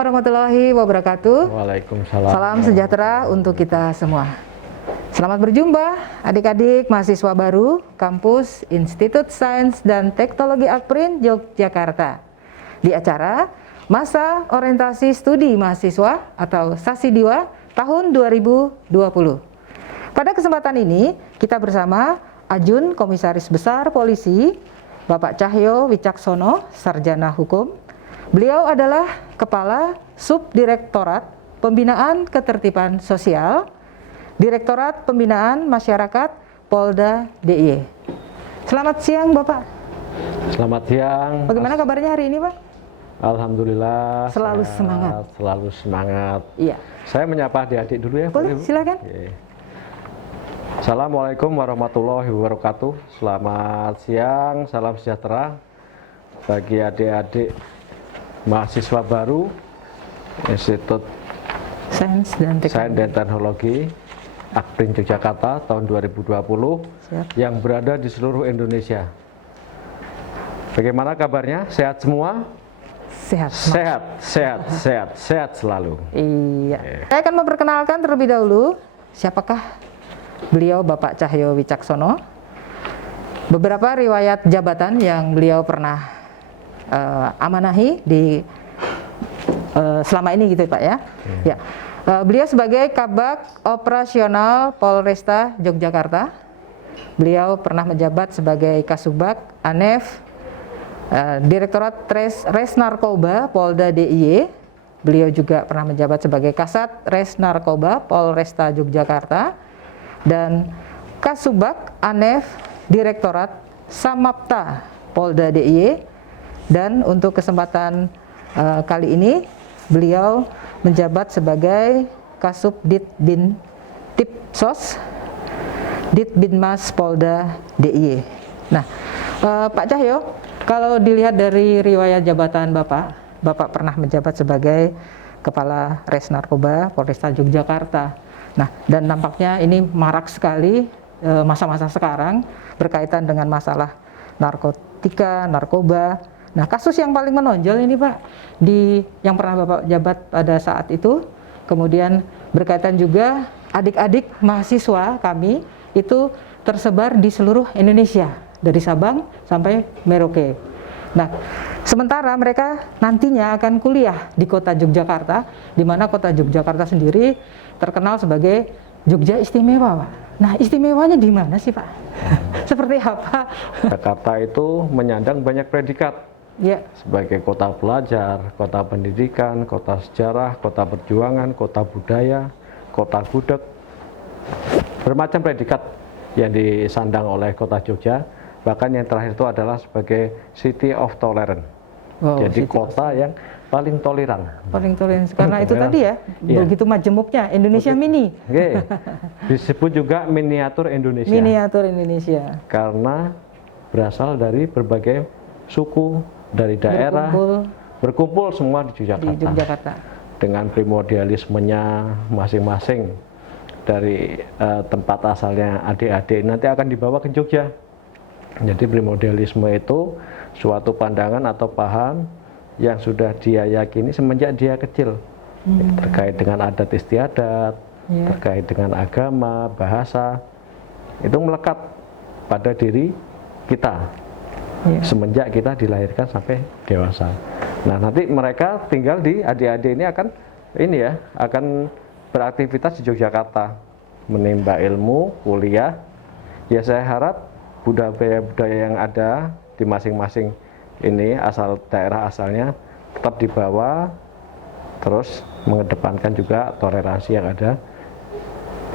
warahmatullahi wabarakatuh. Waalaikumsalam. Salam sejahtera untuk kita semua. Selamat berjumpa adik-adik mahasiswa baru Kampus Institut Sains dan Teknologi Akprin Yogyakarta di acara Masa Orientasi Studi Mahasiswa atau SASIDIWA tahun 2020. Pada kesempatan ini kita bersama Ajun Komisaris Besar Polisi Bapak Cahyo Wicaksono, Sarjana Hukum. Beliau adalah Kepala Subdirektorat Pembinaan Ketertiban Sosial, Direktorat Pembinaan Masyarakat Polda DIY. Selamat siang Bapak. Selamat siang. Bagaimana kabarnya hari ini Pak? Alhamdulillah. Selalu semangat. Selalu semangat. Iya. Saya menyapa adik-adik dulu ya. Boleh, silakan. Oke. Assalamualaikum warahmatullahi wabarakatuh. Selamat siang, salam sejahtera bagi adik-adik mahasiswa baru Institut Sains dan Teknologi Akprin Yogyakarta tahun 2020. Siap. Yang berada di seluruh Indonesia. Bagaimana kabarnya? Sehat semua? Sehat. Sehat selalu. Iya. Saya akan memperkenalkan terlebih dahulu siapakah beliau Bapak Cahyo Wicaksono. Beberapa riwayat jabatan yang beliau pernah amanahi di selama ini gitu Pak ya. Ya. Beliau sebagai Kabag Operasional Polresta Yogyakarta. Beliau pernah menjabat sebagai Kasubag ANEF, Direktorat Res Narkoba Polda DIY. Beliau juga pernah menjabat sebagai Kasat Res Narkoba Polresta Yogyakarta dan Kasubag ANEF Direktorat Samapta Polda DIY. Dan untuk kesempatan kali ini beliau menjabat sebagai Kasubditbin Tipsos Ditbinmas Polda DIY. Nah, Pak Cahyo, kalau dilihat dari riwayat jabatan Bapak pernah menjabat sebagai Kepala Res Narkoba Polresta Yogyakarta. Nah, dan nampaknya ini marak sekali masa-masa sekarang berkaitan dengan masalah narkotika, narkoba. Nah, kasus yang paling menonjol ini Pak, yang pernah Bapak jabat pada saat itu, kemudian berkaitan juga adik-adik mahasiswa kami itu tersebar di seluruh Indonesia, dari Sabang sampai Merauke. Nah, sementara mereka nantinya akan kuliah di kota Yogyakarta, di mana kota Yogyakarta sendiri terkenal sebagai Jogja Istimewa, Pak. Nah, istimewanya di mana sih Pak? Seperti apa? Jakarta itu menyandang banyak predikat. Ya. Sebagai kota pelajar, kota pendidikan, kota sejarah, kota perjuangan, kota budaya, kota gudeg, bermacam predikat yang disandang oleh kota Jogja. Bahkan yang terakhir itu adalah sebagai City of Tolerance. Wow, jadi kota yang paling toleran. Paling toleran, karena itu tadi ya, begitu majemuknya, Indonesia mini. Oke. Disebut juga miniatur Indonesia. Miniatur Indonesia. Karena berasal dari berbagai suku, dari daerah, berkumpul semua di Yogyakarta. Dengan primordialismenya masing-masing dari tempat asalnya adik-adik nanti akan dibawa ke Jogja. Jadi primordialisme itu suatu pandangan atau paham yang sudah dia yakini semenjak dia kecil, terkait dengan adat istiadat, terkait dengan agama, bahasa, itu melekat pada diri kita. Semenjak kita dilahirkan sampai dewasa. Nah, nanti mereka tinggal di adik-adik ini akan beraktivitas di Yogyakarta, menimba ilmu, kuliah. Ya, saya harap budaya-budaya yang ada di masing-masing ini daerah asalnya tetap dibawa, terus mengedepankan juga toleransi yang ada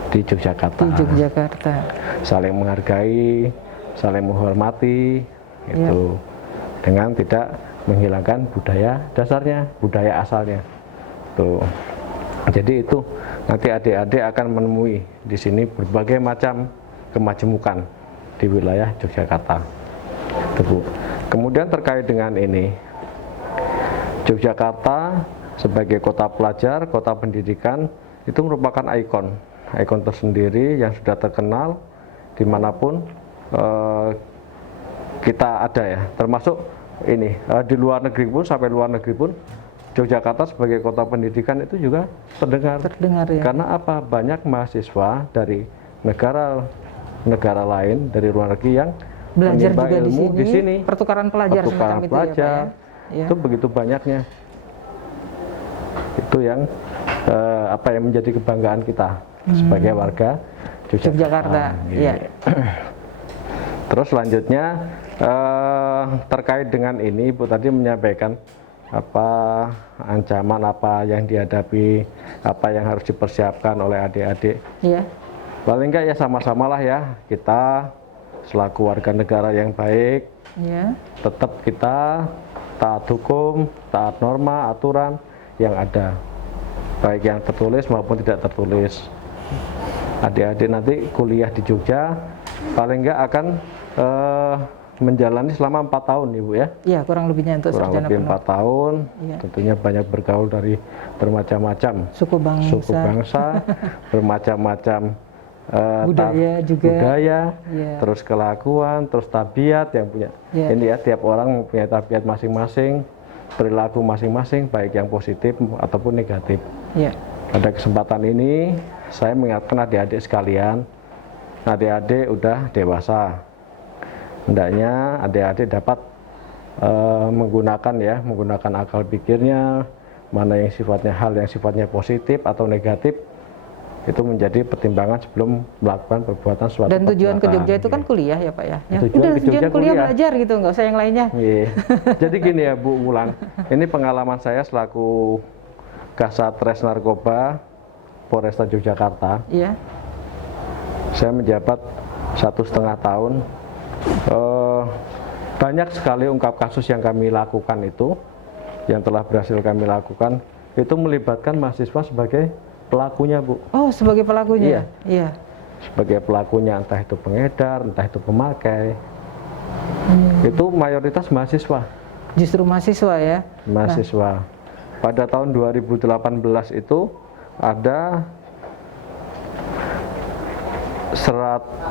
di Yogyakarta. Saling menghargai, saling menghormati. Itu dengan tidak menghilangkan budaya dasarnya, budaya asalnya. Tuh. Jadi itu nanti adik-adik akan menemui di sini berbagai macam kemajemukan di wilayah Yogyakarta. Tuh. Kemudian terkait dengan ini, Yogyakarta sebagai kota pelajar, kota pendidikan itu merupakan ikon tersendiri yang sudah terkenal dimanapun kita ada ya, termasuk ini di luar negeri pun, sampai luar negeri pun Yogyakarta sebagai kota pendidikan itu juga terdengar. Ya. Karena apa? Banyak mahasiswa dari negara lain, dari luar negeri yang belajar menimba juga ilmu di sini. Pertukaran pelajar Pertukaran semacam pelajar, itu ya, Pak ya? Itu begitu banyaknya. Itu yang yang menjadi kebanggaan kita sebagai warga Yogyakarta. Iya. Terus selanjutnya terkait dengan ini, Ibu tadi menyampaikan apa ancaman apa yang dihadapi, apa yang harus dipersiapkan oleh adik-adik. Iya. Paling enggak ya sama-samalah ya, kita selaku warga negara yang baik, iya, tetap kita taat hukum, taat norma, aturan yang ada, baik yang tertulis maupun tidak tertulis. Adik-adik nanti kuliah di Jogja paling enggak akan menjalani selama 4 tahun, Ibu ya. Iya, kurang lebihnya untuk kurang sarjana lebih penuh. 4 tahun. Iya. Tentunya banyak bergaul dari bermacam-macam suku bangsa, bermacam-macam budaya juga. Budaya, Iya. terus kelakuan, terus tabiat yang punya. Iya. Ini ya, tiap orang punya tabiat masing-masing, perilaku masing-masing, baik yang positif ataupun negatif. Iya. Pada kesempatan ini, saya mengingatkan adik-adik sekalian, adik-adik udah dewasa. Hendaknya adik-adik dapat menggunakan akal pikirnya, mana yang sifatnya hal yang sifatnya positif atau negatif, itu menjadi pertimbangan sebelum melakukan perbuatan suatu. Dan tujuan ke Jogja itu kan kuliah ya Pak ya? Tujuan kuliah belajar gitu, nggak usah yang lainnya. Iya. Jadi gini ya Bu Wulan, ini pengalaman saya selaku Kasat Res Narkoba Polresta Yogyakarta. Iya. Saya menjabat 1,5 tahun. Banyak sekali ungkap kasus yang kami lakukan itu, yang telah berhasil kami lakukan, itu melibatkan mahasiswa sebagai pelakunya, Bu. Oh, sebagai pelakunya? Iya. Sebagai pelakunya, entah itu pengedar, entah itu pemakai. Itu mayoritas mahasiswa. Justru mahasiswa ya? Mahasiswa. Pada tahun 2018 itu ada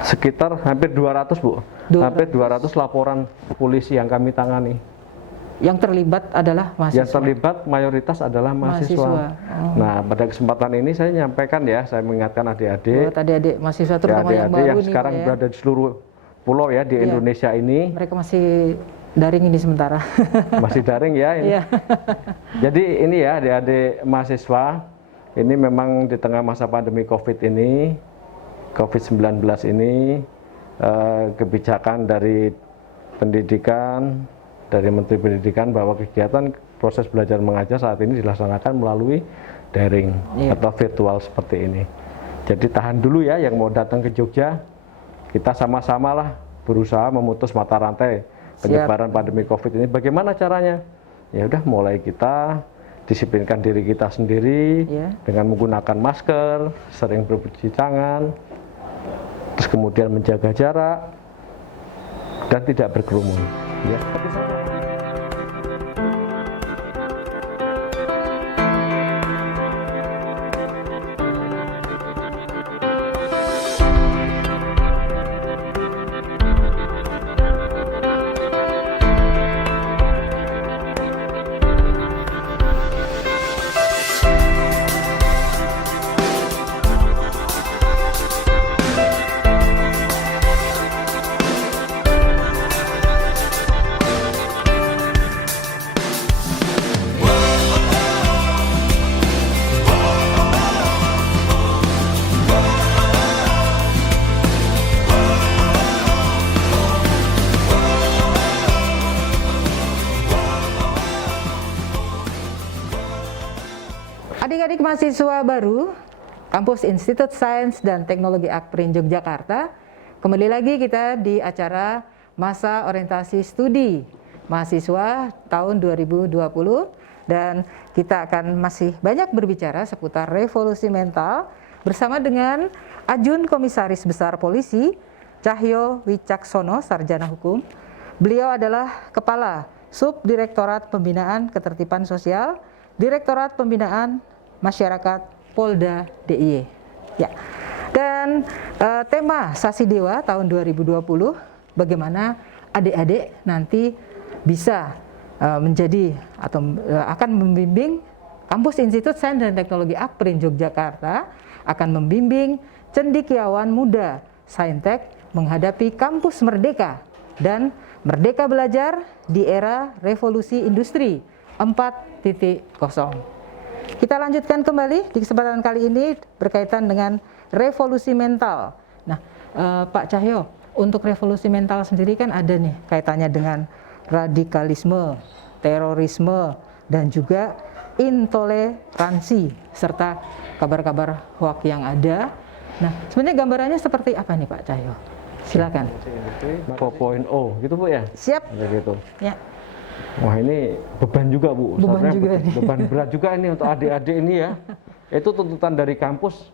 sekitar hampir 200, Bu. Hampir 200 laporan polisi yang kami tangani. Yang terlibat adalah mahasiswa? Yang terlibat mayoritas adalah mahasiswa. Oh. Nah, pada kesempatan ini saya menyampaikan ya, saya mengingatkan adik-adik. Buat adik-adik mahasiswa terutama ya, yang baru yang nih, sekarang Pak, ya? berada di seluruh pulau ya di Indonesia ini. Mereka masih daring ini sementara. Masih daring ya ini. Iya. Jadi ini ya adik-adik mahasiswa, ini memang di tengah masa pandemi COVID-19 ini, kebijakan dari pendidikan, dari Menteri Pendidikan bahwa kegiatan proses belajar mengajar saat ini dilaksanakan melalui daring atau virtual seperti ini. Jadi tahan dulu ya yang mau datang ke Jogja, kita sama-samalah berusaha memutus mata rantai penyebaran pandemi COVID ini. Bagaimana caranya? Ya udah mulai kita disiplinkan diri kita sendiri dengan menggunakan masker, sering bercuci tangan, terus kemudian menjaga jarak dan tidak berkerumun. Ya, seperti saya. Adik-adik mahasiswa baru Kampus Institut Sains dan Teknologi Akprin Yogyakarta, kembali lagi kita di acara Masa Orientasi Studi Mahasiswa tahun 2020, dan kita akan masih banyak berbicara seputar revolusi mental bersama dengan Ajun Komisaris Besar Polisi Cahyo Wicaksono, Sarjana Hukum. Beliau adalah Kepala Subdirektorat Pembinaan Ketertiban Sosial, Direktorat Pembinaan Masyarakat Polda DIY. Ya. Dan tema Sasi Dewa tahun 2020, bagaimana adik-adik nanti bisa menjadi atau akan membimbing Kampus Institut Sains dan Teknologi Akprin Yogyakarta akan membimbing cendekiawan muda Saintek menghadapi kampus merdeka dan merdeka belajar di era revolusi industri 4.0. Kita lanjutkan kembali di kesempatan kali ini berkaitan dengan revolusi mental. Nah, Pak Cahyo, untuk revolusi mental sendiri kan ada nih kaitannya dengan radikalisme, terorisme, dan juga intoleransi serta kabar-kabar hoak yang ada. Nah, sebenarnya gambarannya seperti apa nih Pak Cahyo? Silakan. 4.0 gitu Bu ya? Siap. Gitu. Ya. Wah, ini beban juga Bu. Beban juga beban berat juga ini untuk adik-adik ini ya. Itu tuntutan dari kampus.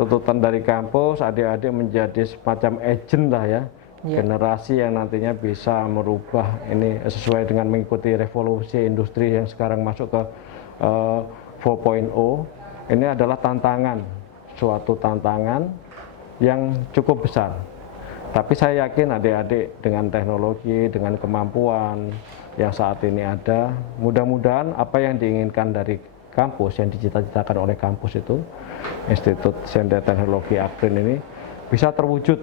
Tuntutan dari kampus, adik-adik menjadi semacam agent lah ya. Generasi yang nantinya bisa merubah ini sesuai dengan mengikuti revolusi industri yang sekarang masuk ke 4.0. Ini adalah tantangan, suatu tantangan yang cukup besar. Tapi saya yakin adik-adik dengan teknologi, dengan kemampuan yang saat ini ada, mudah-mudahan apa yang diinginkan dari kampus, yang dicita-citakan oleh kampus itu, Institut Sains dan Teknologi Akprin ini bisa terwujud.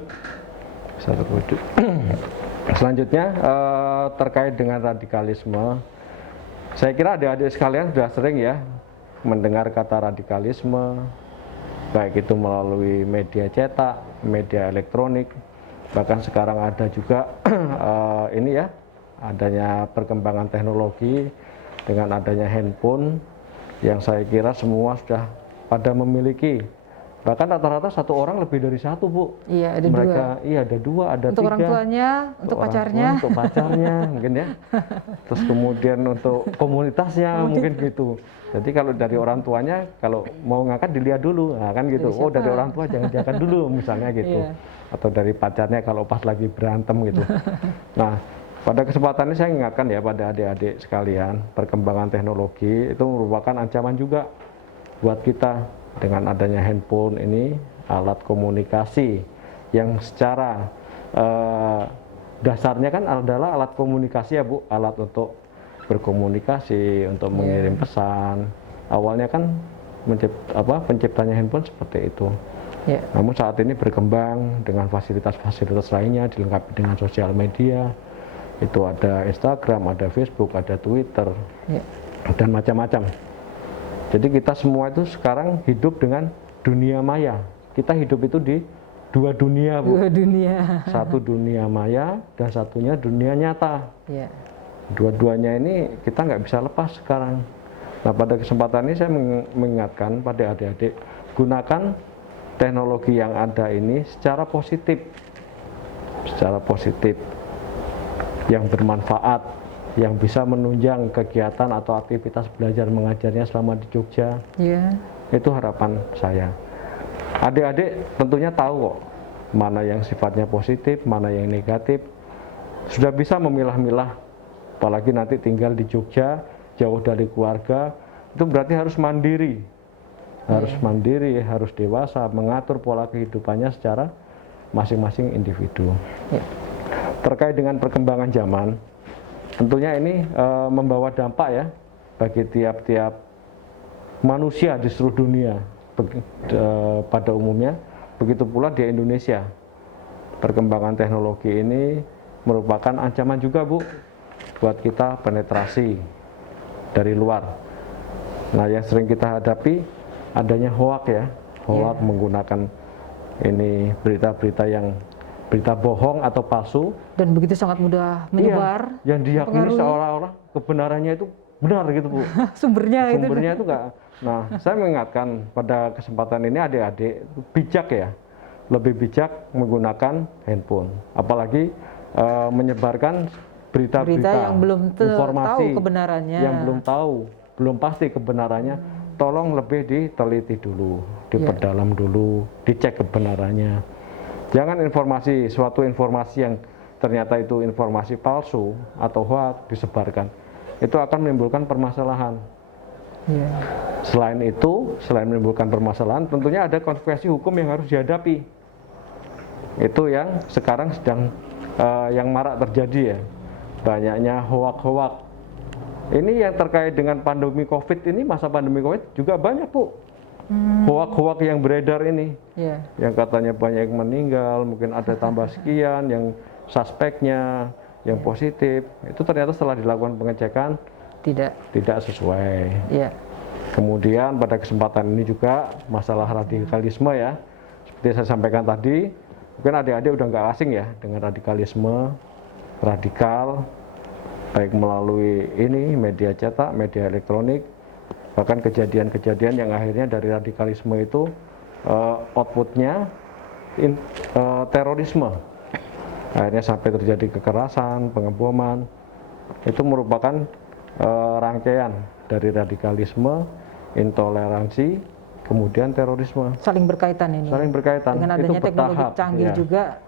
Selanjutnya terkait dengan radikalisme, saya kira adik-adik sekalian sudah sering ya mendengar kata radikalisme, baik itu melalui media cetak, media elektronik, bahkan sekarang ada juga ini ya, adanya perkembangan teknologi dengan adanya handphone yang saya kira semua sudah pada memiliki. Bahkan rata-rata satu orang lebih dari satu Bu. Iya, ada mereka, dua. Iya, ada dua, ada untuk tiga. Orang tuanya, untuk pacarnya. Untuk pacarnya mungkin ya. Terus kemudian untuk komunitasnya mungkin gitu. Jadi kalau dari orang tuanya, kalau mau ngangkat dilihat dulu, nah, kan gitu. Oh, dari orang tua jangan diangkat dulu misalnya gitu. Atau dari pacarnya kalau pas lagi berantem gitu. Nah, pada kesempatan ini saya ingatkan ya pada adik-adik sekalian, perkembangan teknologi itu merupakan ancaman juga buat kita. Dengan adanya handphone ini, alat komunikasi yang secara dasarnya kan adalah alat komunikasi ya Bu, alat untuk berkomunikasi, untuk mengirim pesan. Awalnya kan penciptanya handphone seperti itu. Namun saat ini berkembang dengan fasilitas-fasilitas lainnya, dilengkapi dengan sosial media. Itu ada Instagram, ada Facebook, ada Twitter, dan macam-macam. Jadi kita semua itu sekarang hidup dengan dunia maya. Kita hidup itu di dua dunia Bu. Dua dunia. Satu dunia maya dan satunya dunia nyata. Dua-duanya ini kita nggak bisa lepas sekarang. Nah, pada kesempatan ini saya mengingatkan pada adik-adik, gunakan teknologi yang ada ini secara positif, yang bermanfaat, yang bisa menunjang kegiatan atau aktivitas belajar mengajarnya selama di Jogja. Itu harapan saya. Adik-adik tentunya tahu kok mana yang sifatnya positif, mana yang negatif. Sudah bisa memilah-milah, apalagi nanti tinggal di Jogja, jauh dari keluarga, itu berarti harus mandiri. Harus mandiri, harus dewasa, mengatur pola kehidupannya secara masing-masing individu. Terkait dengan perkembangan zaman, tentunya ini membawa dampak ya bagi tiap-tiap manusia di seluruh dunia pada umumnya. Begitu pula di Indonesia. Perkembangan teknologi ini merupakan ancaman juga Bu buat kita penetrasi dari luar. Nah, yang sering kita hadapi adanya hoak ya, hoak menggunakan ini berita-berita bohong atau palsu, dan begitu sangat mudah menyebar. Yang diyakini seolah-olah kebenarannya itu benar gitu Bu. Sumbernya itu enggak. Nah, saya mengingatkan pada kesempatan ini adik-adik bijak ya, lebih bijak menggunakan handphone, apalagi menyebarkan berita-berita yang belum informasi tahu kebenarannya, yang belum pasti kebenarannya. Tolong lebih diteliti dulu, diperdalam dulu, dicek kebenarannya. Jangan suatu informasi yang ternyata itu informasi palsu atau hoax disebarkan. Itu akan menimbulkan permasalahan. Selain itu, selain menimbulkan permasalahan, tentunya ada konsekuensi hukum yang harus dihadapi. Itu yang sekarang sedang yang marak terjadi ya. Banyaknya hoax-hoax Ini yang terkait dengan pandemi COVID ini, masa pandemi COVID juga banyak, Bu. Hoak-hoak yang beredar ini. Yang katanya banyak yang meninggal, mungkin ada tambah sekian, yang suspeknya, yang positif. Itu ternyata setelah dilakukan pengecekan, tidak sesuai. Kemudian pada kesempatan ini juga masalah radikalisme ya. Seperti saya sampaikan tadi, mungkin adik-adik udah nggak asing ya dengan radikalisme, radikal, baik melalui ini media cetak, media elektronik, bahkan kejadian-kejadian yang akhirnya dari radikalisme itu outputnya terorisme, akhirnya sampai terjadi kekerasan, pengeboman. Itu merupakan rangkaian dari radikalisme, intoleransi, kemudian terorisme. Saling berkaitan ini. Saling berkaitan. Dengan adanya teknologi canggih juga,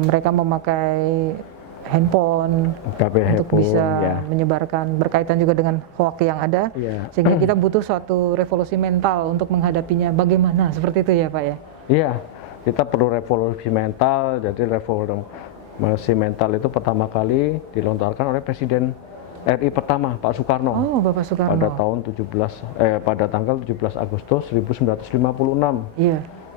mereka memakai handphone untuk bisa menyebarkan, berkaitan juga dengan hoax yang ada, sehingga kita butuh suatu revolusi mental untuk menghadapinya. Bagaimana seperti itu ya Pak ya? Iya, kita perlu revolusi mental. Jadi revolusi mental itu pertama kali dilontarkan oleh Presiden RI pertama, Pak Soekarno. Oh, Bapak Soekarno. Pada tanggal 17 Agustus 1956.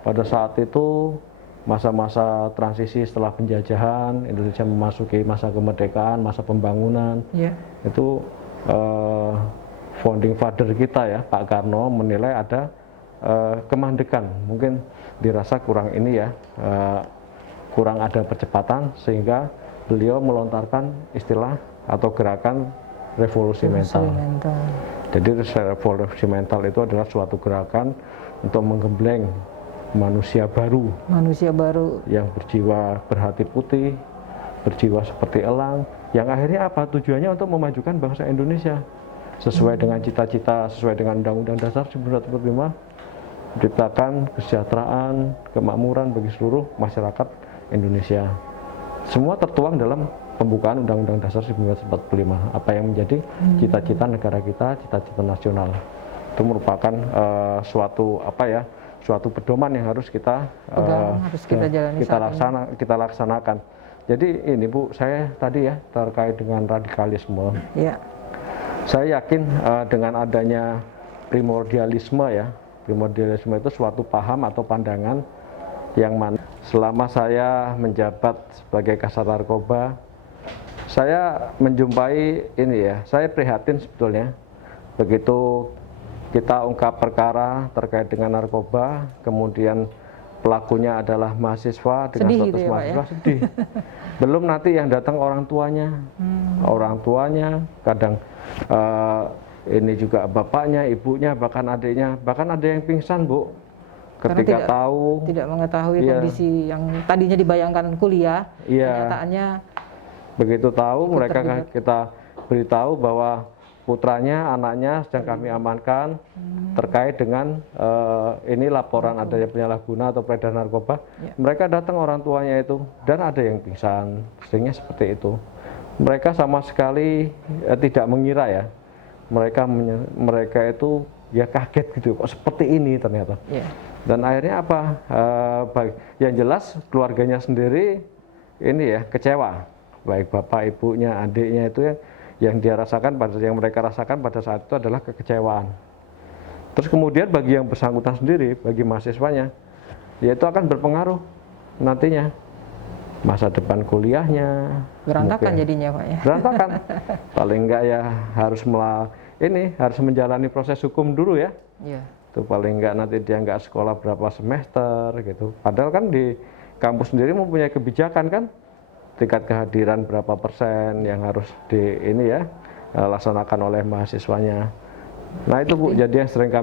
Pada saat itu masa-masa transisi setelah penjajahan, Indonesia memasuki masa kemerdekaan, masa pembangunan. Itu founding father kita ya, Pak Karno menilai ada kemandekan, mungkin dirasa kurang ini ya, kurang ada percepatan, sehingga beliau melontarkan istilah atau gerakan revolusi mental. Jadi revolusi mental itu adalah suatu gerakan untuk menggembleng manusia baru yang berjiwa berhati putih, berjiwa seperti elang, yang akhirnya apa? Tujuannya untuk memajukan bangsa Indonesia sesuai dengan cita-cita, sesuai dengan Undang-Undang Dasar 1945, menciptakan kesejahteraan, kemakmuran bagi seluruh masyarakat Indonesia. Semua tertuang dalam pembukaan Undang-Undang Dasar 1945. Apa yang menjadi cita-cita negara kita, cita-cita nasional. Itu merupakan suatu pedoman yang harus kita laksanakan. Jadi ini Bu, saya tadi ya terkait dengan radikalisme. Saya yakin dengan adanya primordialisme ya. Primordialisme itu suatu paham atau pandangan yang mana selama saya menjabat sebagai Kasat Narkoba, saya menjumpai ini ya, saya prihatin sebetulnya. Begitu kita ungkap perkara terkait dengan narkoba, kemudian pelakunya adalah mahasiswa dengan status mahasiswa, sedih. Belum nanti yang datang orang tuanya, kadang ini juga bapaknya, ibunya, bahkan adiknya, bahkan ada yang pingsan Bu, ketika tidak mengetahui kondisi yang tadinya dibayangkan kuliah, kenyataannya begitu tahu mereka kita beritahu bahwa putranya, anaknya sedang kami amankan terkait dengan ini laporan adanya penyalahguna atau peredaran narkoba. Mereka datang orang tuanya itu dan ada yang pingsan, seringnya seperti itu. Mereka sama sekali tidak mengira ya. Mereka itu ya kaget gitu, kok seperti ini ternyata. Dan akhirnya apa? Yang jelas keluarganya sendiri ini ya kecewa, baik bapak, ibunya, adiknya itu yang mereka rasakan pada saat itu adalah kekecewaan. Terus kemudian bagi yang bersangkutan sendiri, bagi mahasiswanya, ya itu akan berpengaruh nantinya masa depan kuliahnya. Berantakan jadinya Pak ya. Berantakan. Paling enggak ya harus menjalani proses hukum dulu ya. Itu paling enggak nanti dia enggak sekolah berapa semester gitu. Padahal kan di kampus sendiri mempunyai kebijakan kan, tingkat kehadiran berapa persen yang harus laksanakan oleh mahasiswanya. Nah itu Bu, jadi yang sering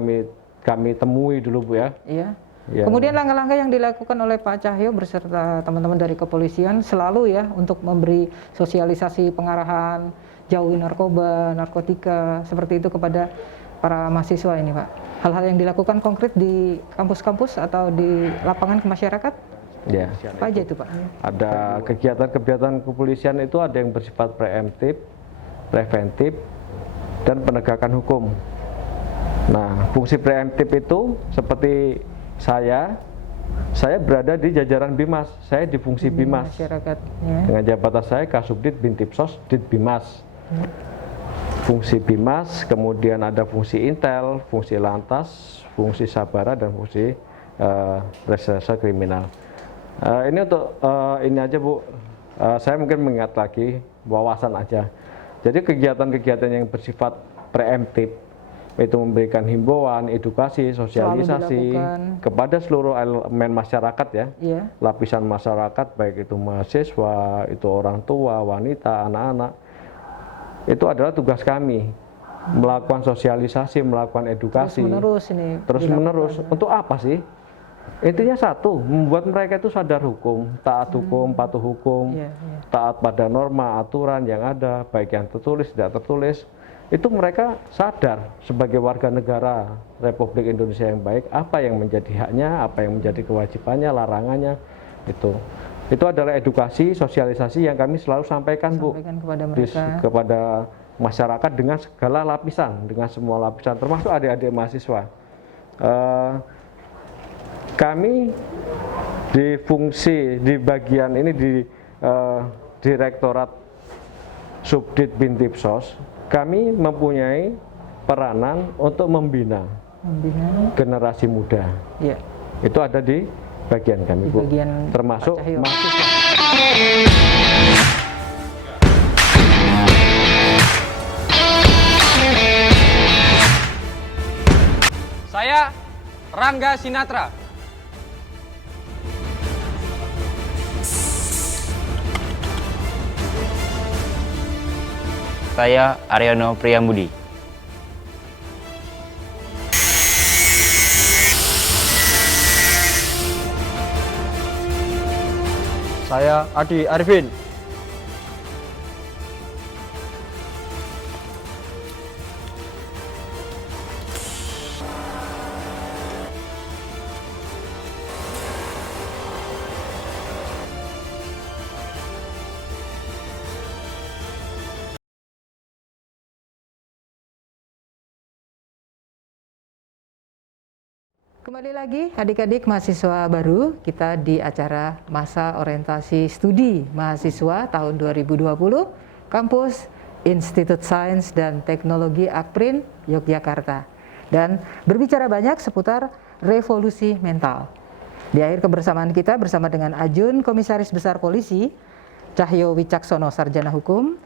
kami temui dulu Bu ya. Kemudian langkah-langkah yang dilakukan oleh Pak Cahyo beserta teman-teman dari kepolisian selalu ya untuk memberi sosialisasi, pengarahan, jauhi narkoba, narkotika, seperti itu kepada para mahasiswa ini Pak. Hal-hal yang dilakukan konkret di kampus-kampus atau di lapangan ke masyarakat? Apa aja itu Pak? Ada kegiatan-kegiatan kepolisian itu ada yang bersifat preemptif, preventif, dan penegakan hukum. Nah, fungsi preemptif itu seperti saya berada di jajaran Bimas, saya di fungsi Bimas. Dengan jabatan saya Kasubdit Bintipsos Dit Bimas. fungsi Bimas, kemudian ada fungsi Intel, fungsi Lantas, fungsi Sabara, dan fungsi reserse kriminal. Ini untuk ini aja Bu, saya mungkin mengingat lagi wawasan aja. Jadi kegiatan-kegiatan yang bersifat preemptif itu memberikan himbauan, edukasi, sosialisasi kepada seluruh elemen masyarakat ya, lapisan masyarakat, baik itu mahasiswa, itu orang tua, wanita, anak-anak. Itu adalah tugas kami, melakukan sosialisasi, melakukan edukasi. Terus menerus. Untuk apa sih? Intinya satu, membuat mereka itu sadar hukum, taat hukum, patuh hukum, taat pada norma, aturan yang ada, baik yang tertulis, tidak tertulis. Itu mereka sadar sebagai warga negara Republik Indonesia yang baik, apa yang menjadi haknya, apa yang menjadi kewajibannya, larangannya. Itu adalah edukasi, sosialisasi yang kami selalu sampaikan Bu, kepada mereka, kepada masyarakat dengan segala lapisan, dengan semua lapisan, termasuk adik-adik mahasiswa. Kami di fungsi di bagian ini di Direktorat Subdit Bintipsos, kami mempunyai peranan untuk membina generasi muda. Itu ada di bagian kami, Bu, termasuk mahasiswa. Saya Rangga Sinatra. Saya Aryono Priyambudi. Saya Adi Arifin. Kembali lagi adik-adik mahasiswa baru, kita di acara Masa Orientasi Studi Mahasiswa tahun 2020, Kampus Institut Sains dan Teknologi Akprin, Yogyakarta. Dan berbicara banyak seputar revolusi mental. Di akhir kebersamaan kita bersama dengan Ajun Komisaris Besar Polisi, Cahyo Wicaksono Sarjana Hukum,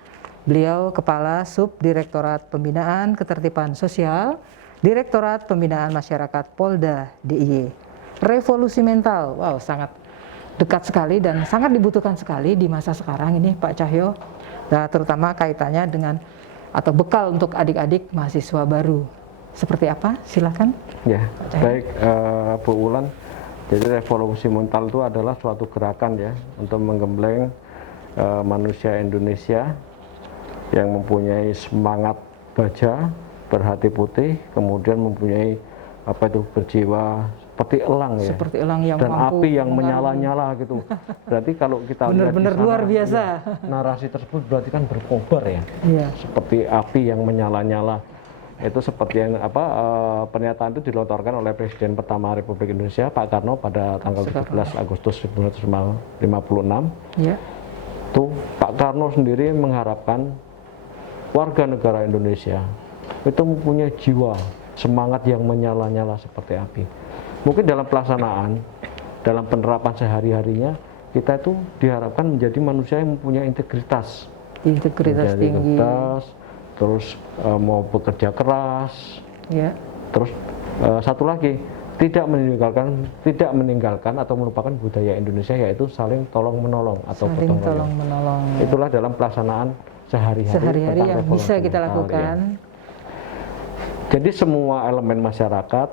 beliau Kepala Subdirektorat Pembinaan Ketertiban Sosial, Direktorat Pembinaan Masyarakat Polda DIY. Revolusi mental, wow, sangat dekat sekali dan sangat dibutuhkan sekali di masa sekarang ini Pak Cahyo. Nah, terutama kaitannya dengan atau bekal untuk adik-adik mahasiswa baru. Seperti apa? Silakan. Ya, baik Bu Ulan. Jadi revolusi mental itu adalah suatu gerakan ya untuk menggembleng manusia Indonesia yang mempunyai semangat baja, berhati putih, kemudian mempunyai berjiwa seperti elang ya, seperti elang yang dan mampu api yang menyala-nyala gitu. Berarti kalau kita benar-benar luar biasa. Ya, narasi tersebut berarti kan berkobar ya, seperti api yang menyala-nyala. Itu seperti yang pernyataan itu dilontarkan oleh Presiden pertama Republik Indonesia Pak Karno pada tanggal 17 Agustus 1956. Tuh Pak Karno sendiri mengharapkan warga negara Indonesia itu mempunyai jiwa, semangat yang menyala-nyala seperti api. Mungkin dalam pelaksanaan, dalam penerapan sehari-harinya, kita itu diharapkan menjadi manusia yang mempunyai integritas. Integritas tinggi. Terus mau bekerja keras. Terus satu lagi, tidak meninggalkan atau melupakan budaya Indonesia, yaitu saling tolong-menolong atau gotong royong. Itulah dalam pelaksanaan sehari-hari yang bisa kita lakukan. Ya. Jadi semua elemen masyarakat,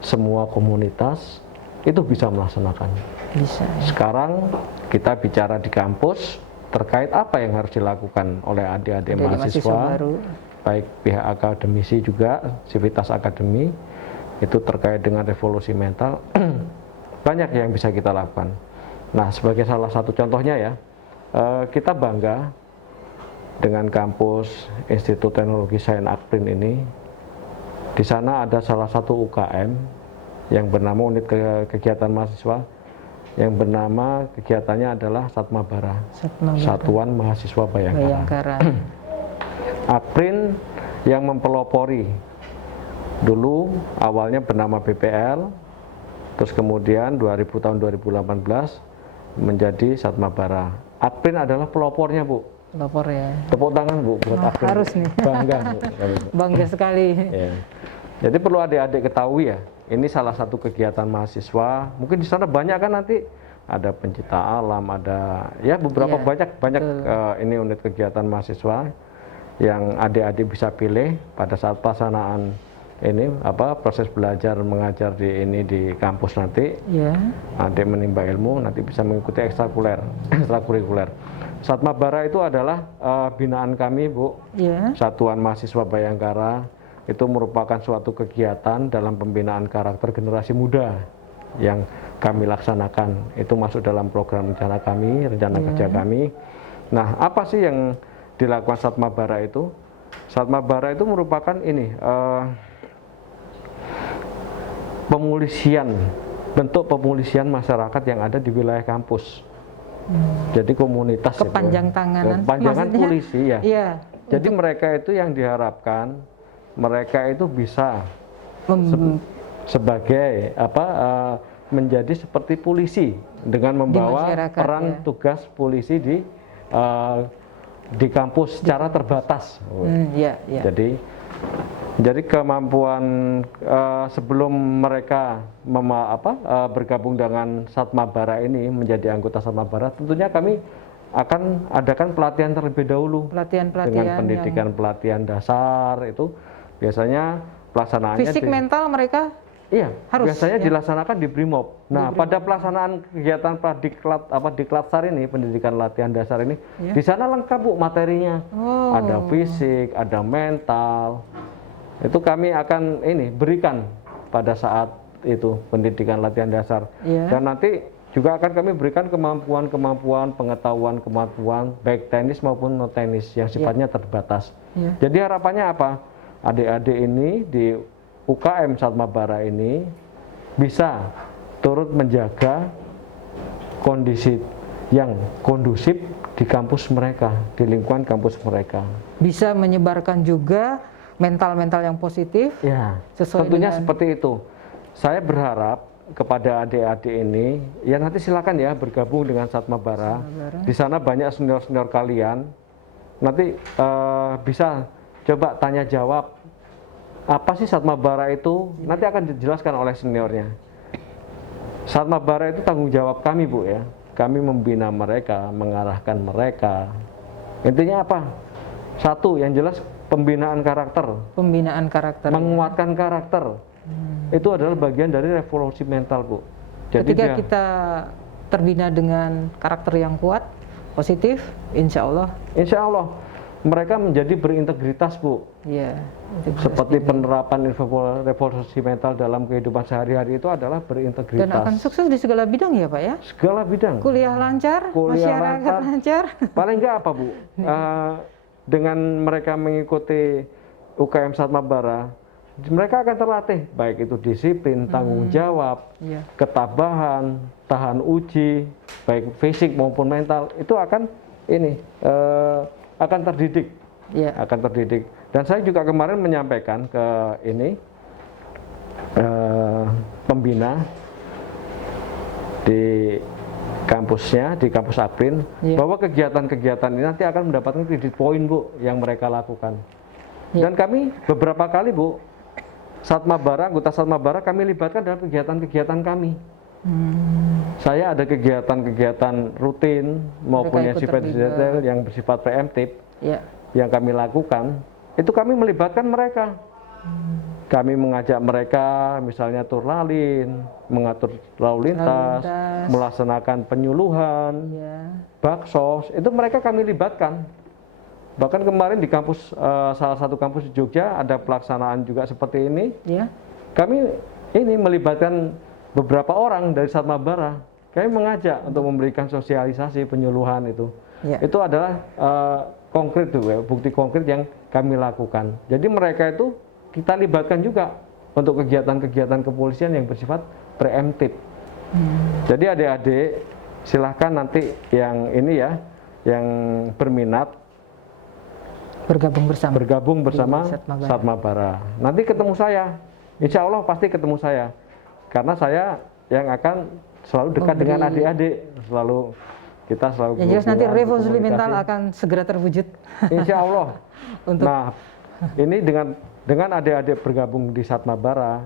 semua komunitas itu bisa melaksanakannya. Bisa. Sekarang kita bicara di kampus terkait apa yang harus dilakukan oleh adik-adik mahasiswa, baik pihak akademisi juga, sivitas akademi, itu terkait dengan revolusi mental. Banyak yang bisa kita lakukan. Nah, sebagai salah satu contohnya ya, kita bangga dengan kampus Institut Teknologi Sains Akprin ini. Di sana ada salah satu UKM yang bernama unit kegiatan mahasiswa, yang bernama kegiatannya adalah Satmabara, Satuan Mahasiswa Bayangkara. Aprin yang mempelopori. Dulu awalnya bernama BPL, terus kemudian tahun 2018 menjadi Satmabara. Aprin adalah pelopornya, Bu. Pelopor ya. Tepuk tangan, Bu, buat Aprin. Harus nih. Bangga, Bu. Bangga sekali. Ya. Jadi perlu adik-adik ketahui ya, ini salah satu kegiatan mahasiswa. Mungkin di sana banyak kan nanti ada pencipta alam, ada ya beberapa Iya, banyak ini unit kegiatan mahasiswa yang adik-adik bisa pilih pada saat pelaksanaan ini proses belajar mengajar di kampus nanti. Ya. Adik menimba ilmu nanti bisa mengikuti ekstrakurikuler. Satmabara itu adalah binaan kami, Bu. Ya. Satuan Mahasiswa Bayangkara. Itu merupakan suatu kegiatan dalam pembinaan karakter generasi muda yang kami laksanakan. Itu masuk dalam program rencana kami, rencana kerja kami. Nah, apa sih yang dilakukan Satmabara itu? Satmabara itu merupakan ini pemulisian, bentuk pemulisian masyarakat yang ada di wilayah kampus. Jadi komunitas Kepanjang tanganan. kepanjangan Maksudnya, polisi ya. Iya. Jadi mereka itu yang diharapkan mereka itu bisa sebagai menjadi seperti polisi dengan membawa peran tugas polisi di kampus secara terbatas. Iya, iya. Jadi kemampuan sebelum mereka bergabung dengan Satmabara ini menjadi anggota Satmabara, tentunya kami akan adakan pelatihan terlebih dahulu. Pelatihan-pelatihan dengan pendidikan pelatihan dasar itu biasanya pelaksanaannya fisik mental mereka harus, biasanya dilaksanakan di Brimob. Nah, pada pelaksanaan kegiatan Diklatsar ini, pendidikan latihan dasar ini, di sana lengkap, Bu, materinya. Ada fisik, ada mental. Itu kami akan berikan pada saat itu pendidikan latihan dasar. Dan nanti juga akan kami berikan kemampuan kemampuan baik teknis maupun non teknis yang sifatnya terbatas. Jadi harapannya apa? Adik-adik ini di UKM Satmabara ini bisa turut menjaga kondisi yang kondusif di kampus mereka, di lingkungan kampus mereka. Bisa menyebarkan juga mental-mental yang positif. Ya, tentunya seperti itu. Saya berharap kepada adik-adik ini, ya nanti silakan ya bergabung dengan Satmabara. Di sana banyak senior-senior kalian. Nanti bisa coba tanya jawab, apa sih Satmabara itu? Nanti akan dijelaskan oleh seniornya. Satmabara itu tanggung jawab kami, Bu, ya. Kami membina mereka, mengarahkan mereka. Intinya apa? Satu, yang jelas pembinaan karakter. Pembinaan karakter. Menguatkan karakter. Itu adalah bagian dari revolusi mental, Bu. Jadi ketika kita terbina dengan karakter yang kuat, positif, insya Allah mereka menjadi berintegritas, Bu. Iya. Seperti penerapan revolusi mental dalam kehidupan sehari-hari itu adalah berintegritas. Dan akan sukses di segala bidang ya, Pak ya? Segala bidang. Kuliah lancar, masyarakat lancar. Paling enggak apa, Bu? Dengan mereka mengikuti UKM Satmabara, mereka akan terlatih, baik itu disiplin, tanggung jawab, ketabahan, tahan uji, baik fisik maupun mental, itu akan akan terdidik, akan terdidik. Dan saya juga kemarin menyampaikan ke pembina di kampusnya, di kampus Aprin, bahwa kegiatan-kegiatan ini nanti akan mendapatkan kredit poin, Bu, yang mereka lakukan. Dan kami beberapa kali, Bu, anggota Satmabara kami libatkan dalam kegiatan-kegiatan kami. Saya ada kegiatan-kegiatan rutin maupun yang sifat detail, yang bersifat preemptif, yang kami lakukan, itu kami melibatkan mereka. Kami mengajak mereka, misalnya tur lalin, mengatur lalu lintas, melaksanakan penyuluhan, baksos, itu mereka kami libatkan. Bahkan kemarin di kampus, salah satu kampus di Jogja, ada pelaksanaan juga seperti ini. Kami melibatkan beberapa orang dari Satmabara. Kami mengajak untuk memberikan sosialisasi penyuluhan itu. Itu adalah konkret tuh, bukti konkret yang kami lakukan. Jadi mereka itu kita libatkan juga untuk kegiatan-kegiatan kepolisian yang bersifat preemptif. Jadi adik-adik silahkan nanti yang yang berminat bergabung bersama di Satmabara. Satmabara. Nanti ketemu saya, insya Allah pasti ketemu saya, karena saya yang akan selalu dekat dengan adik-adik, kita selalu yang jelas nanti revolusi berkomunikasi. mental akan segera terwujud. Insya Allah. Untuk Ini dengan adik-adik bergabung di Satmabara,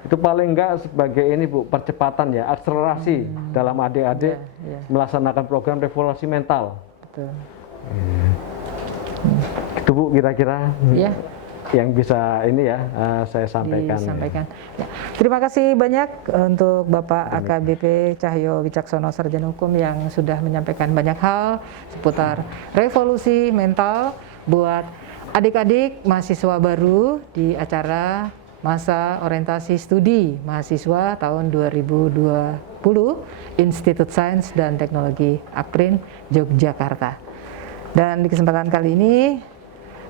itu paling enggak sebagai ini Bu, percepatan ya, akselerasi dalam adik-adik melaksanakan program revolusi mental. betul. Itu Bu kira-kira Ya. yang bisa ini ya saya sampaikan. Disampaikan. Ya. Terima kasih banyak untuk Bapak AKBP Cahyo Wicaksono, Sarjana Hukum, yang sudah menyampaikan banyak hal seputar revolusi mental buat adik-adik mahasiswa baru di acara masa orientasi studi mahasiswa tahun 2020 Institut Sains dan Teknologi Akprin Yogyakarta. Dan di kesempatan kali ini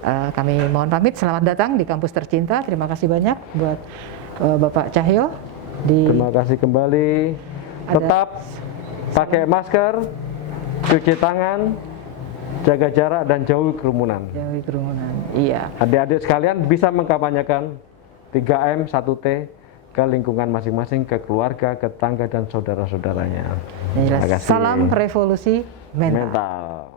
kami mohon pamit, selamat datang di kampus tercinta. Terima kasih banyak buat Bapak Cahyo. Terima kasih kembali. Tetap pakai masker, cuci tangan, jaga jarak, dan jauhi kerumunan. Jauhi kerumunan. Iya. Adik-adik sekalian bisa mengkampanyekan 3M 1T ke lingkungan masing-masing, ke keluarga, ke tetangga, dan saudara-saudaranya. Salam revolusi mental.